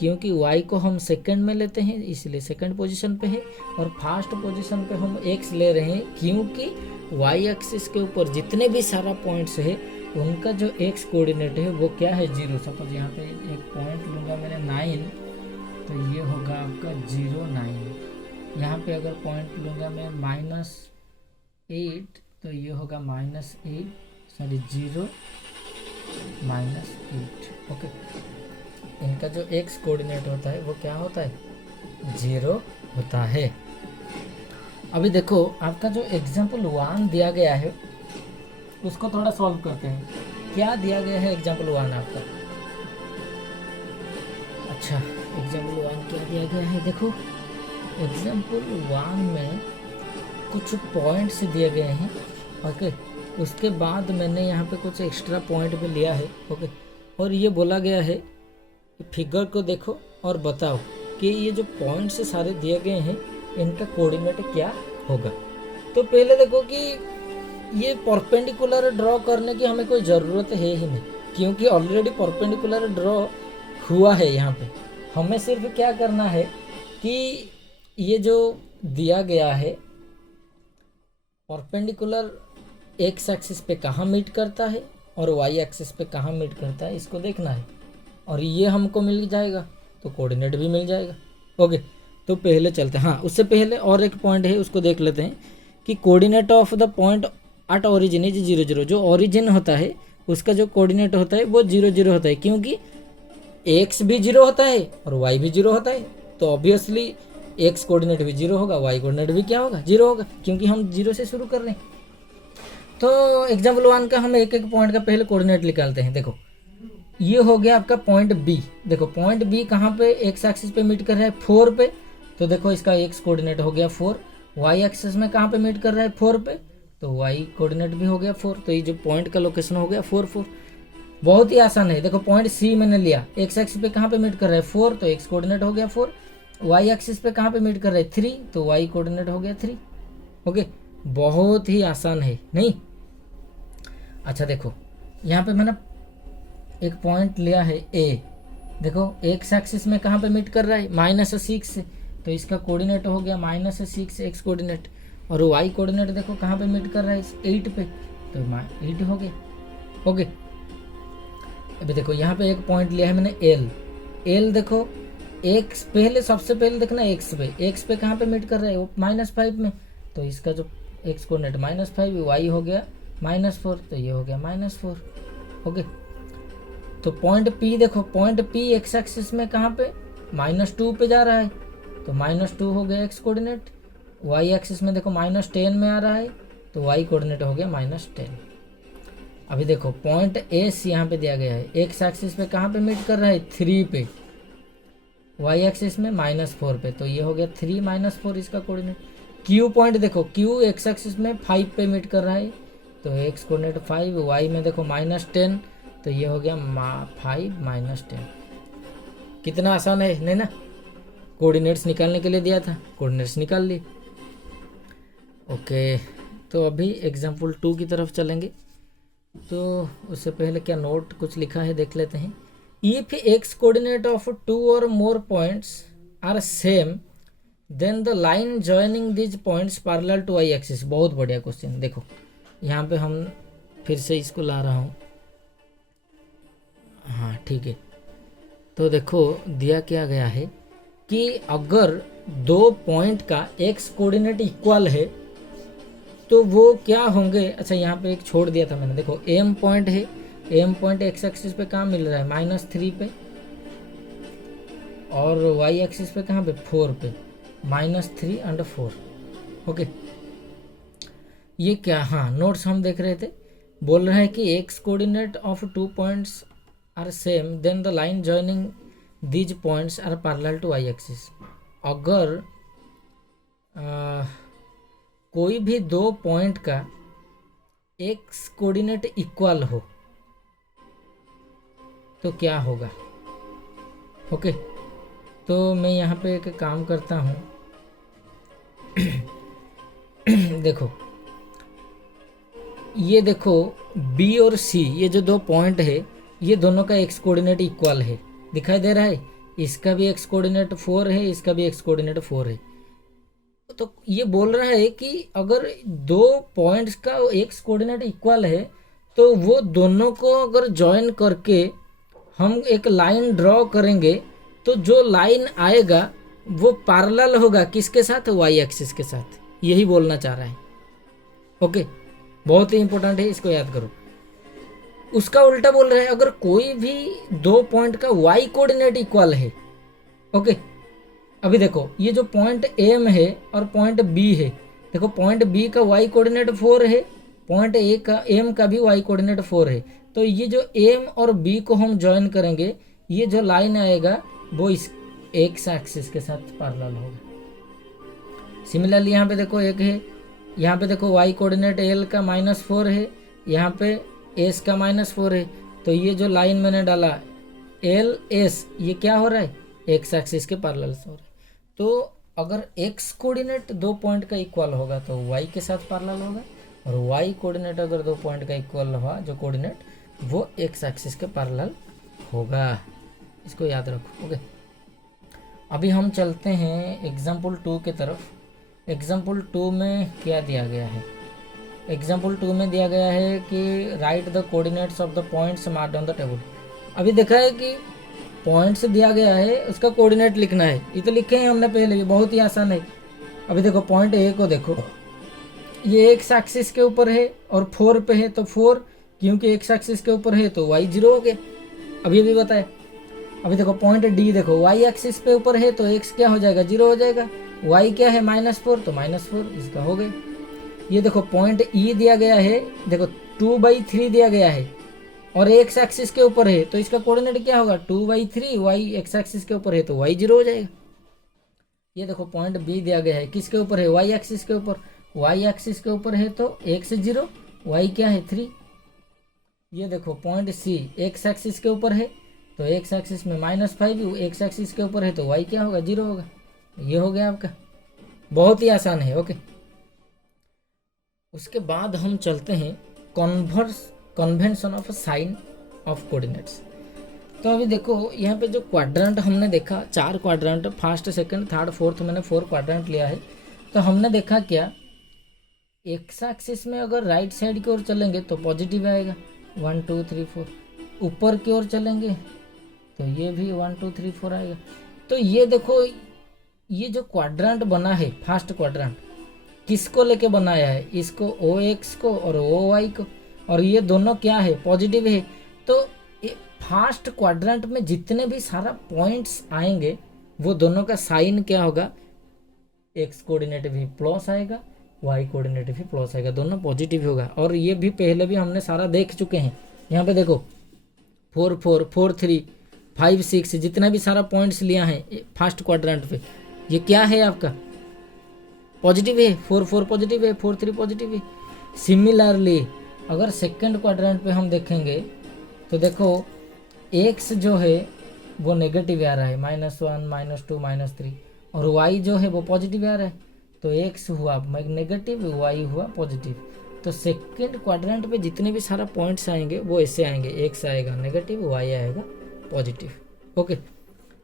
क्योंकि y को हम सेकंड में लेते हैं इसलिए सेकंड पोजीशन पे है, और फर्स्ट पोजीशन पे हम x ले रहे हैं क्योंकि y एक्सिस के ऊपर जितने भी सारा पॉइंट्स है उनका जो x कोऑर्डिनेट है वो क्या है, जीरो। सपोज यहाँ पे एक पॉइंट लूँगा मैंने 9, तो ये होगा आपका 0 9। यहाँ पे अगर पॉइंट लूँगा मैं -8, तो ये होगा -8, सॉरी 0 -8। ओके, इनका जो x कोऑर्डिनेट होता है वो क्या होता है, 0 होता है। अभी देखो आपका जो एग्जाम्पल 1 दिया गया है उसको थोड़ा सॉल्व करते हैं। क्या दिया गया है एग्जाम्पल 1 आपका, अच्छा एग्जाम्पल 1 क्या दिया गया है, देखो एग्जाम्पल 1 में कुछ पॉइंट्स दिए गए हैं। ओके, उसके बाद मैंने यहाँ पे कुछ एक्स्ट्रा पॉइंट भी लिया है। ओके, और ये बोला गया है फिगर को देखो और बताओ कि ये जो पॉइंट्स सारे दिए गए हैं इनका कोऑर्डिनेट क्या होगा। तो पहले देखो कि ये परपेंडिकुलर ड्रॉ करने की हमें कोई ज़रूरत है ही नहीं, क्योंकि ऑलरेडी परपेंडिकुलर ड्रॉ हुआ है। यहाँ पे हमें सिर्फ क्या करना है कि ये जो दिया गया है परपेंडिकुलर एक्स एक्सिस पे कहाँ मीट करता है और वाई एक्सिस पे कहाँ मीट करता है, इसको देखना है, और ये हमको मिल जाएगा तो कोऑर्डिनेट भी मिल जाएगा। ओके, तो पहले चलते हैं, हाँ उससे पहले और एक पॉइंट है उसको देख लेते हैं कि coordinate of the point at origin is 0 0। जो ओरिजिन होता है उसका जो कोऑर्डिनेट होता है वो 0 0 होता है, क्योंकि एक्स भी 0 होता है और वाई भी 0 होता है। तो ऑब्वियसली एक्स कोऑर्डिनेट भी 0 होगा, वाई कोऑर्डिनेट भी क्या होगा, 0 होगा, क्योंकि हम 0 से शुरू कर रहे हैं। तो एग्जाम्पल 1 का हम एक एक पॉइंट का पहले कोऑर्डिनेट निकालते हैं। देखो ये हो गया आपका पॉइंट बी। देखो पॉइंट बी कहाँ पे एक्स एक्सिस पे मीट कर रहा है, 4 पे। तो देखो इसका एक्स कोऑर्डिनेट हो गया 4। वाई एक्सिस में कहाँ पे मीट कर रहा है, 4 पे, तो वाई कोऑर्डिनेट भी हो गया 4। तो ये जो पॉइंट का लोकेशन हो गया 4 4। बहुत ही आसान है। देखो पॉइंट सी मैंने लिया, एक्स एक्सिस पे कहाँ पे मीट कर रहा है 4, तो एक्स कोऑर्डिनेट हो गया 4। वाई एक्सिस पे कहाँ पे मीट कर रहा है 3, तो वाई कोऑर्डिनेट हो गया 3। ओके, बहुत ही आसान है नहीं। अच्छा देखो यहाँ पे मैंने एक पॉइंट लिया है ए। देखो एक्स एक्सिस में कहाँ पे मीट कर रहा है, -6 से, तो इसका कोऑर्डिनेट हो गया -6 एक्स कोऑर्डिनेट। और वाई कोऑर्डिनेट देखो कहाँ पे मीट कर रहा है, 8 पे, तो 8 हो गया। ओके, अभी देखो यहाँ पे एक पॉइंट लिया है मैंने एल। एल देखो एक्स, पहले सबसे पहले देखना एक्स पे, एक्स पे कहाँ पे मीट कर रहा है, वो -5 में, तो इसका जो एक्स कोऑर्डिनेट -5, वाई हो गया -4, तो ये हो गया -4। ओके, तो पॉइंट पी देखो, पॉइंट पी एक्स एक्सिस में कहाँ पे, -2 पे जा रहा है, तो -2 हो गया एक्स कोऑर्डिनेट। वाई एक्सिस में देखो -10 में आ रहा है, तो वाई कोऑर्डिनेट हो गया -10। अभी देखो पॉइंट एस यहाँ पे दिया गया है, एक्स एक्सिस पे कहाँ पे मीट कर रहा है, 3 पे, वाई एक्सिस में -4 पे, तो ये हो गया 3 -4 इसका कोऑर्डिनेट। क्यू पॉइंट देखो, क्यू एक्स एक्सिस में 5 पे मीट कर रहा है, तो एक्स कोऑर्डिनेट 5, वाई में देखो -10, तो ये हो गया 5 -10। कितना आसान है नहीं ना, कोऑर्डिनेट्स निकालने के लिए दिया था, कोऑर्डिनेट्स निकाल लिए। ओके, तो अभी एग्जाम्पल 2 की तरफ चलेंगे। तो उससे पहले क्या नोट कुछ लिखा है देख लेते हैं। इफ एक्स कोऑर्डिनेट ऑफ 2 और more points are same then the line joining these points parallel to Y axis. बहुत बढ़िया क्वेश्चन। देखो यहाँ पे हम फिर से इसको ला रहा हूँ। हाँ ठीक है, तो देखो दिया क्या गया है कि अगर दो पॉइंट का एक्स कोऑर्डिनेट इक्वल है तो वो क्या होंगे। अच्छा यहाँ पे एक छोड़ दिया था मैंने, देखो एम पॉइंट है, एम पॉइंट एक्स एक्सिस पे कहाँ मिल रहा है -3 पे, और वाई एक्सिस पे कहाँ पे 4 पे, -3 और 4। ओके ये क्या, हाँ नोट्स हम देख रहे थे, बोल रहे हैं कि X coordinate of 2 points are same then the line joining these points are parallel to Y axis. अगर कोई भी दो पॉइंट का एक्स कोऑर्डिनेट इक्वल हो तो क्या होगा। ओके तो मैं यहाँ पे एक काम करता हूँ देखो ये देखो बी और सी, ये जो दो पॉइंट है ये दोनों का एक्स कोऑर्डिनेट इक्वल है, दिखाई दे रहा है। इसका भी एक्स कोऑर्डिनेट 4 है, इसका भी एक्स कोऑर्डिनेट 4 है। तो ये बोल रहा है कि अगर दो पॉइंट्स का एक्स कोऑर्डिनेट इक्वल है तो वो दोनों को अगर ज्वाइन करके हम एक लाइन ड्रॉ करेंगे तो जो लाइन आएगा वो पैरेलल होगा किसके साथ, वाई एक्सिस के साथ। यही बोलना चाह रहा है। ओके बहुत ही इंपॉर्टेंट है, इसको याद करो। उसका उल्टा बोल रहा है अगर कोई भी दो पॉइंट का वाई कोऑर्डिनेट इक्वल है। ओके अभी देखो ये जो पॉइंट एम है और पॉइंट बी है, देखो पॉइंट बी का वाई कोऑर्डिनेट 4 है, पॉइंट ए का एम का भी वाई कोऑर्डिनेट 4 है। तो ये जो एम और बी को हम ज्वाइन करेंगे, ये जो लाइन आएगा वो इस एक्स एक्सिस के साथ पैरेलल होगा। सिमिलरली यहाँ पे देखो एक है, यहाँ पे देखो वाई कोऑर्डिनेट एल का -4 है, यहाँ पे एस का -4 है। तो ये जो लाइन मैंने डाला एल एस, ये क्या हो रहा है, एक्स एक्सिस के पैरेलल हो रहा है। तो अगर एक्स कोऑर्डिनेट दो पॉइंट का इक्वल होगा तो वाई के साथ पैरेलल होगा, और वाई कोऑर्डिनेट अगर दो पॉइंट का इक्वल हुआ जो कोऑर्डिनेट, वो एक्स एक्सिस के पैरेलल होगा। इसको याद रखो। ओके अभी हम चलते हैं एग्जाम्पल 2 के तरफ। एग्जाम्पल 2 में क्या दिया गया है। एग्जाम्पल 2 में दिया गया है कि right the coordinates of the points marked on the table. अभी देखा है कि पॉइंट्स दिया गया है, उसका कोऑर्डिनेट लिखना है। ये तो लिखे हैं हमने पहले भी, बहुत ही आसान है। अभी देखो पॉइंट ए को देखो, ये एक्स एक्सिस के ऊपर है और 4 पे है, तो 4 क्योंकि एक्स एक्सिस के ऊपर है तो वाई 0 हो गया। अभी भी बताया। अभी देखो पॉइंट डी देखो, वाई एक्सिस पे ऊपर है तो एक्स क्या हो जाएगा, 0 हो जाएगा। वाई क्या है -4, तो -4 इसका हो गया। ये देखो पॉइंट ई दिया गया है, देखो 2/3 दिया गया है और एक्स एक्सिस के ऊपर है तो इसका कोऑर्डिनेट क्या होगा, 2/3। वाई एक्स एक्सिस के ऊपर है तो वाई 0 हो जाएगा। ये देखो पॉइंट बी दिया गया है, किसके ऊपर है, वाई एक्सिस के ऊपर। वाई एक्सिस के ऊपर है तो एक्स 0, वाई क्या है 3। ये देखो पॉइंट सी एक्स एक्सिस के ऊपर है तो एक्स एक्सिस में -5, एक्स एक्सिस के ऊपर है तो वाई क्या होगा, 0 होगा। ये हो गया आपका, बहुत ही आसान है। ओके उसके बाद हम चलते हैं convention of sine of coordinates. तो अभी देखो यहाँ पे जो क्वाड्रेंट हमने देखा, 4 quadrant, first second third fourth, मैंने 4 क्वाड्रेंट लिया है। तो हमने देखा क्या, एक्स एक्सिस में अगर राइट साइड की ओर चलेंगे तो पॉजिटिव आएगा 1 2 3 4, ऊपर की ओर चलेंगे तो ये भी 1 2 3 4 आएगा। तो ये देखो ये जो क्वाड्रेंट बना है, फर्स्ट क्वाड्रेंट किसको लेके बनाया है, इसको ओ एक्स को और ओ वाई को, और ये दोनों क्या है, पॉजिटिव है। तो फर्स्ट क्वाड्रेंट में जितने भी सारा पॉइंट्स आएंगे वो दोनों का साइन क्या होगा, एक्स कोऑर्डिनेट भी प्लस आएगा, वाई कोऑर्डिनेट भी प्लस आएगा, दोनों पॉजिटिव होगा। और ये भी पहले भी हमने सारा देख चुके हैं। यहाँ पे देखो 4 4 4 3 5 6 जितना भी सारा पॉइंट्स लिया है फर्स्ट क्वाड्रेंट पे, ये क्या है आपका, पॉजिटिव है। 4 4 पॉजिटिव है, 4 3 पॉजिटिव है। सिमिलरली अगर सेकंड क्वाड्रेंट पे हम देखेंगे तो देखो एक्स जो है वो नेगेटिव आ रहा है, -1 -2 -3, और वाई जो है वो पॉजिटिव आ रहा है। तो एक्स हुआ नेगेटिव, वाई हुआ पॉजिटिव। तो सेकंड क्वाड्रेंट पे जितने भी सारा पॉइंट्स आएंगे वो ऐसे आएंगे, एक्स आएगा नेगेटिव, वाई आएगा positive. Okay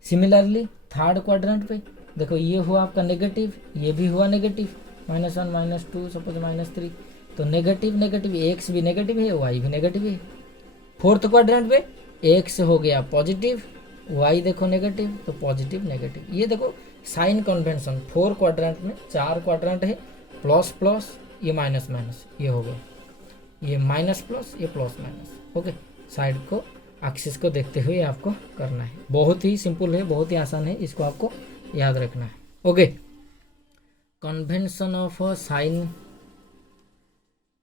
similarly third quadrant पे देखो ये हुआ आपका नेगेटिव, ये भी हुआ नेगेटिव, -1 -2 सपोज -3, तो नेगेटिव नेगेटिव, एक्स भी नेगेटिव है वाई भी नेगेटिव है। फोर्थ क्वाड्रेंट पे एक्स हो गया पॉजिटिव, वाई देखो नेगेटिव, तो पॉजिटिव नेगेटिव। ये देखो साइन कन्वेंशन, 4 क्वाड्रेंट में 4 क्वाड्रेंट है, प्लस प्लस, ये माइनस माइनस, ये हो गया, ये माइनस प्लस, ये प्लस माइनस। ओके, साइड को एक्सिस को देखते हुए आपको करना है। बहुत ही सिंपल है, बहुत ही आसान है, इसको आपको याद रखना है। Okay, convention of sine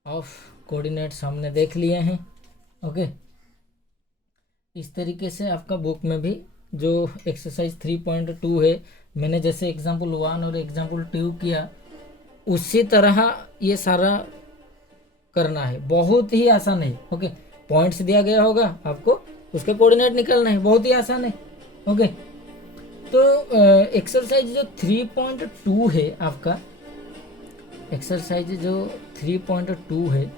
of coordinates हमने देख लिए हैं। ओके, इस तरीके से आपका बुक में भी जो एक्सरसाइज 3.2 है, मैंने जैसे एग्जाम्पल 1 और एग्जाम्पल 2 किया, उसी तरह ये सारा करना है। बहुत ही आसान है। ओके, पॉइंट्स दिया गया होगा आपको, उसके कोऑर्डिनेट निकालना है, बहुत ही आसान है। ओके, तो एक्सरसाइज जो 3.2 है आपका, एक्सरसाइज जो 3.2 है,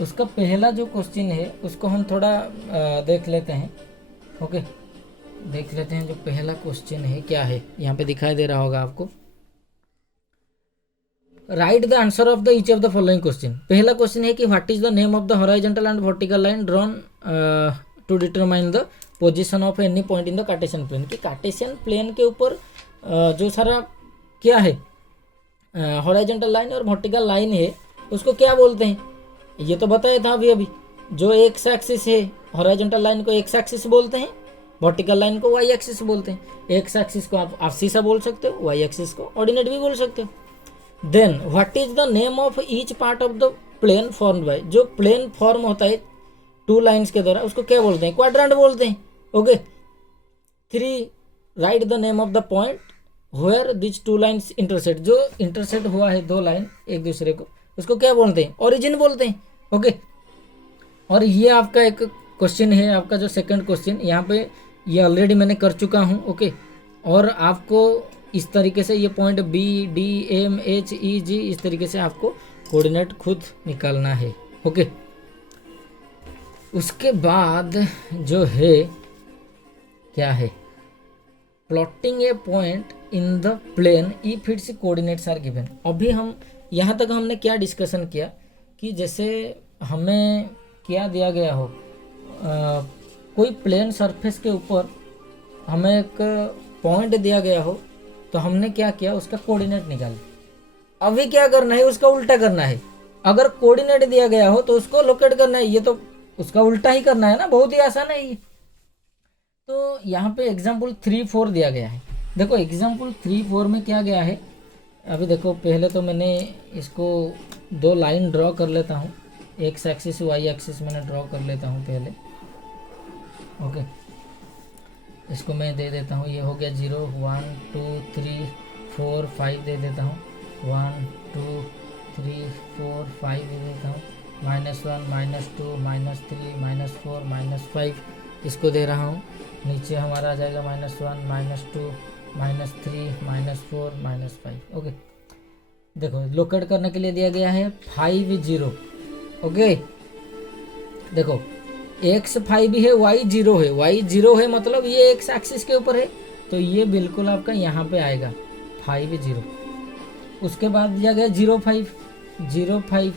उसका पहला जो क्वेश्चन है उसको हम थोड़ा देख लेते हैं। ओके, देख लेते हैं जो पहला क्वेश्चन है क्या है, यहाँ पे दिखाई दे रहा होगा आपको। Write the answer of the each of the following question. पहला क्वेश्चन है कि what is the name of the horizontal and vertical line drawn to determine the position of any point in the Cartesian plane. कि Cartesian plane के ऊपर जो सारा क्या है हॉरिजॉन्टल लाइन और वर्टिकल लाइन है, उसको क्या बोलते हैं, ये तो बताया था अभी। जो एक्स एक्सिस है, हॉरिजॉन्टल लाइन को एक्स एक्सिस बोलते हैं, वर्टिकल लाइन को वाई एक्सिस बोलते हैं। एक्स एक्सिस को आप सीसा बोल सकते हो, वाई एक्सिस को ऑर्डिनेट भी बोल सकते हो। Then what is the name of each part of the plane formed by. जो प्लेन फॉर्म होता है 2 लाइन्स के द्वारा, उसको क्या बोलते हैं, क्वाड्रेंट बोलते हैं। Okay, 3 write the name of the point where this 2 lines intersect. जो इंटरसेक्ट हुआ है 2 लाइन एक दूसरे को, उसको क्या बोलते हैं, ओरिजिन बोलते हैं। ओके, और ये आपका एक क्वेश्चन है, आपका जो सेकंड क्वेश्चन, यहाँ पे ये ऑलरेडी मैंने कर चुका हूँ। ओके, और आपको इस तरीके से ये point B D M H E G, इस तरीके से आपको कोऑर्डिनेट खुद निकालना है। ओके, उसके बाद जो है क्या है, plotting a point in the plane if its coordinates are given. अभी हम यहाँ तक हमने क्या डिस्कशन किया कि जैसे हमें क्या दिया गया हो, कोई प्लेन सरफेस के ऊपर हमें एक पॉइंट दिया गया हो, तो हमने क्या किया, उसका कोऑर्डिनेट निकाला। अभी क्या करना है, उसका उल्टा करना है। अगर कोऑर्डिनेट दिया गया हो तो उसको लोकेट करना है, ये तो उसका उल्टा ही करना है ना, बहुत ही आसान है ये। तो यहाँ पे एग्जाम्पल 3-4 दिया गया है। देखो एग्जाम्पल 3-4 में क्या गया है, अभी देखो पहले तो मैंने इसको 2 लाइन ड्रॉ कर लेता हूँ, एक्स एक्सिस वाई एक्सिस मैंने ड्रॉ कर लेता हूँ पहले। ओके, इसको मैं दे देता हूँ, ये हो गया 0 1 2 3 4 5 दे देता हूँ, 1 2 3 4 5 दे देता हूँ, -1 -2 -3 -4 -5 इसको दे रहा हूँ। नीचे हमारा आ जाएगा -1 -2 -3 -4 -5। ओके, देखो लोकेट करने के लिए दिया गया है 5 0। ओके, देखो x 5 है, y 0 है, y 0 है मतलब ये एक्स एक्सिस के ऊपर है, तो ये बिल्कुल आपका यहाँ पे आएगा 5 0। उसके बाद दिया गया 0 5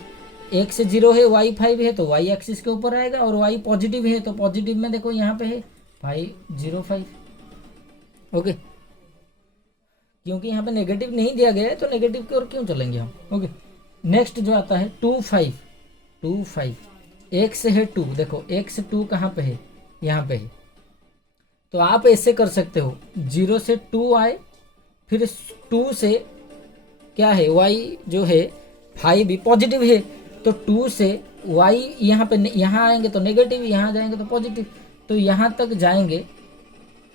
x 0 है, y 5 है, तो y एक्सिस के ऊपर आएगा, और y पॉजिटिव है, तो पॉजिटिव में देखो यहाँ पे है 5 0 5। ओके, क्योंकि यहाँ पे नेगेटिव नहीं दिया गया है तो नेगेटिव की ओर क्यों चलेंगे हम। ओके, नेक्स्ट जो आता है 2 5 x है 2, देखो x 2 कहाँ पे है, यहाँ पे है, तो आप ऐसे कर सकते हो, 0 से 2 आए, फिर 2 से क्या है y जो है 5 भी पॉजिटिव है, तो 2 से y यहाँ पे, यहाँ आएंगे तो नेगेटिव, यहाँ जाएंगे तो पॉजिटिव, तो यहाँ तक जाएंगे,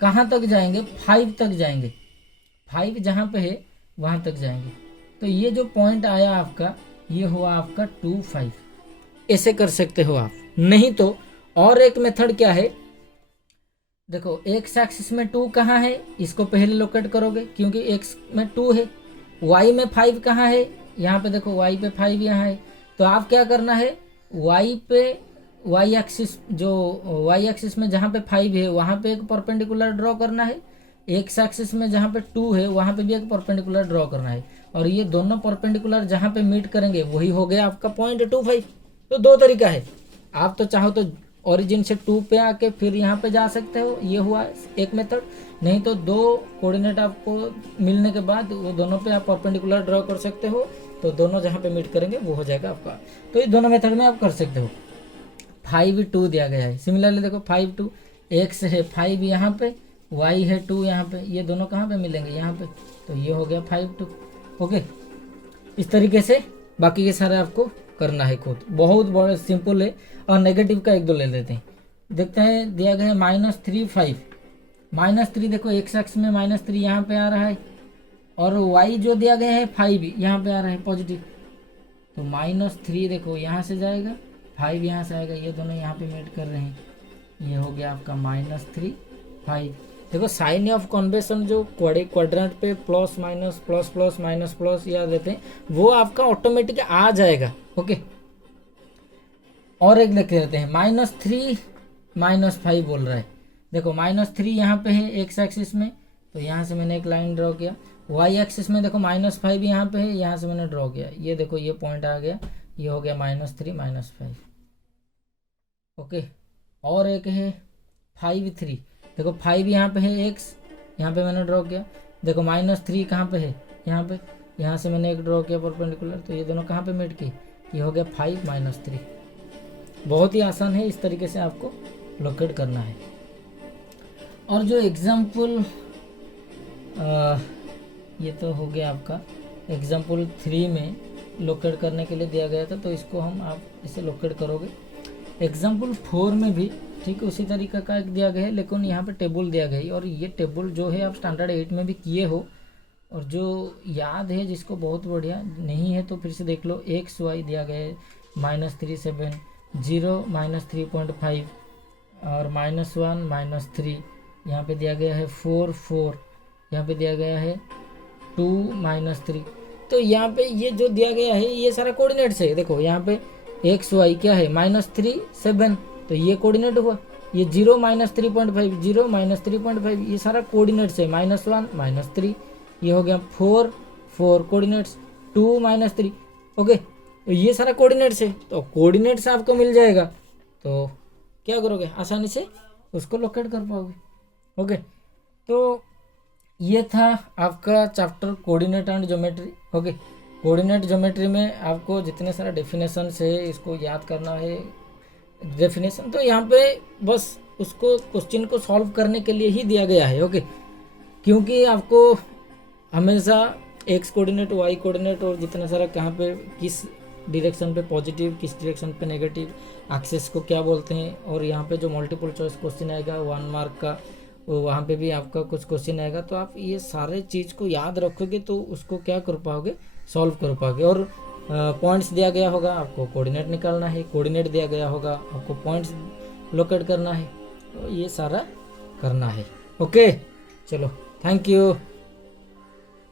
कहाँ तक जाएंगे, 5 तक जाएंगे, 5 जहाँ पे है वहाँ तक जाएंगे। तो ये जो पॉइंट आया आपका, ये हुआ आपका 2 5। ऐसे कर सकते हो आप, नहीं तो और एक मेथड क्या है, देखो एक्स एक्सिस में 2 कहाँ है, इसको पहले लोकेट करोगे क्योंकि एक्स में 2 है, वाई में 5 कहाँ है, यहाँ पे देखो वाई पे 5 यहाँ है, तो आप क्या करना है, वाई पे वाई एक्सिस, जो वाई एक्सिस में जहाँ पे 5 है वहाँ पे एक परपेंडिकुलर ड्रॉ करना है, एक्स एक्सिस में जहाँ पे 2 है वहाँ पे भी एक परपेंडिकुलर ड्रॉ करना है, और ये दोनों परपेंडिकुलर जहाँ पे मीट करेंगे वही हो गया आपका .25। तो दो तरीका है, आप तो चाहो तो ओरिजिन से 2 पे आके फिर यहाँ पे जा सकते हो, ये हुआ एक मेथड। नहीं तो दो कोऑर्डिनेट आपको मिलने के बाद वो दोनों पे आप परपेंडिकुलर ड्रॉ कर सकते हो, तो दोनों जहाँ पे मीट करेंगे वो हो जाएगा आपका। तो ये दोनों मेथड में आप कर सकते हो। 5 2 दिया गया है। सिमिलरली देखो 5 2, एक्स है 5 यहाँ पे, वाई है 2 यहाँ पे, ये दोनों कहाँ पे मिलेंगे यहाँ पे, तो ये हो गया 5 2। ओके, इस तरीके से बाकी के सारे आपको करना है खुद, बहुत बड़ा सिंपल है। और नेगेटिव का एक दो ले लेते हैं, देखते हैं। दिया गया है -3 5, -3 देखो एक्स एक्स में -3 यहाँ पे आ रहा है, और वाई जो दिया गया है 5 यहाँ पे आ रहा है पॉजिटिव, तो -3 देखो यहाँ से जाएगा, 5 यहाँ से आएगा, ये दोनों यहाँ पे मीट कर रहे हैं, ये हो गया आपका -3 5। देखो साइन ऑफ कन्वेंशन जो क्वाड्रेंट पे plus minus plus plus minus plus याद रहते हैं, वो आपका ऑटोमेटिक आ जाएगा। ओके, और एक देख लेते हैं, -3 -5 बोल रहा है। देखो -3 यहाँ पे है एक्स एक्सिस में, तो यहाँ से मैंने एक लाइन ड्रॉ किया। वाई एक्सिस में देखो -5 यहाँ पे है, यहाँ से मैंने ड्रॉ किया, ये देखो ये पॉइंट आ गया, ये हो गया -3 -5। ओके, और एक है 5 3, देखो 5 यहाँ पे है एक्स, यहाँ पे मैंने ड्रॉ किया। देखो -3 कहाँ पे है, यहाँ पे, यहाँ से मैंने एक ड्रॉ किया परपेंडिकुलर, तो ये दोनों कहाँ पे मीट की, ये हो गया 5 -3। बहुत ही आसान है, इस तरीके से आपको लोकेट करना है। और जो एग्जाम्पल ये तो हो गया आपका एग्जाम्पल 3 में लोकेट करने के लिए दिया गया था, तो इसको हम आप इसे लोकेट करोगे। एग्जाम्पल 4 में भी ठीक उसी तरीका का एक दिया गया है, लेकिन यहाँ पे टेबल दिया गया है, और ये टेबल जो है आप स्टैंडर्ड 8 में भी किए हो, और जो याद है जिसको बहुत बढ़िया, नहीं है तो फिर से देख लो। एक्स वाई दिया गया है -3 7 0 -3.5 और -1 -3, यहाँ पे दिया गया है 4 4, यहाँ पे दिया गया है 2 -3। तो यहाँ पे ये जो दिया गया है ये सारा कोऑर्डिनेट्स है। देखो यहाँ पे एक्स वाई क्या है -3 7, तो ये कोऑर्डिनेट हुआ, ये 0 -3.5 0 -3.5, ये सारा कोऑर्डिनेट्स है। -1 -3, ये हो गया 4 4 कोऑर्डिनेट्स, 2 -3। ओके, तो ये सारा कोऑर्डिनेट्स है, तो कोऑर्डिनेट्स आपको मिल जाएगा, तो क्या करोगे, आसानी से उसको लोकेट कर पाओगे। ओके, तो ये था आपका chapter coordinate and geometry. Okay, coordinate geometry में आपको जितने सारे डेफिनेशन है इसको याद करना है। डेफिनेशन तो यहाँ पे बस उसको क्वेश्चन को सॉल्व करने के लिए ही दिया गया है। ओके, क्योंकि आपको हमेशा एक्स कोऑर्डिनेट वाई कोऑर्डिनेट और जितना सारा कहाँ पे किस डायरेक्शन पे पॉजिटिव किस डायरेक्शन पे नेगेटिव, एक्सेस को क्या बोलते हैं, और यहाँ पे जो मल्टीपल चॉइस क्वेश्चन आएगा 1 मार्क का, वहाँ पे भी आपका कुछ क्वेश्चन आएगा, तो आप ये सारे चीज़ को याद रखोगे तो उसको क्या कर पाओगे, सॉल्व कर पाओगे। और पॉइंट्स दिया गया होगा, आपको कोऑर्डिनेट निकालना है, कोऑर्डिनेट दिया गया होगा, आपको पॉइंट्स लोकेट करना है, तो ये सारा करना है। ओके, चलो, थैंक यू।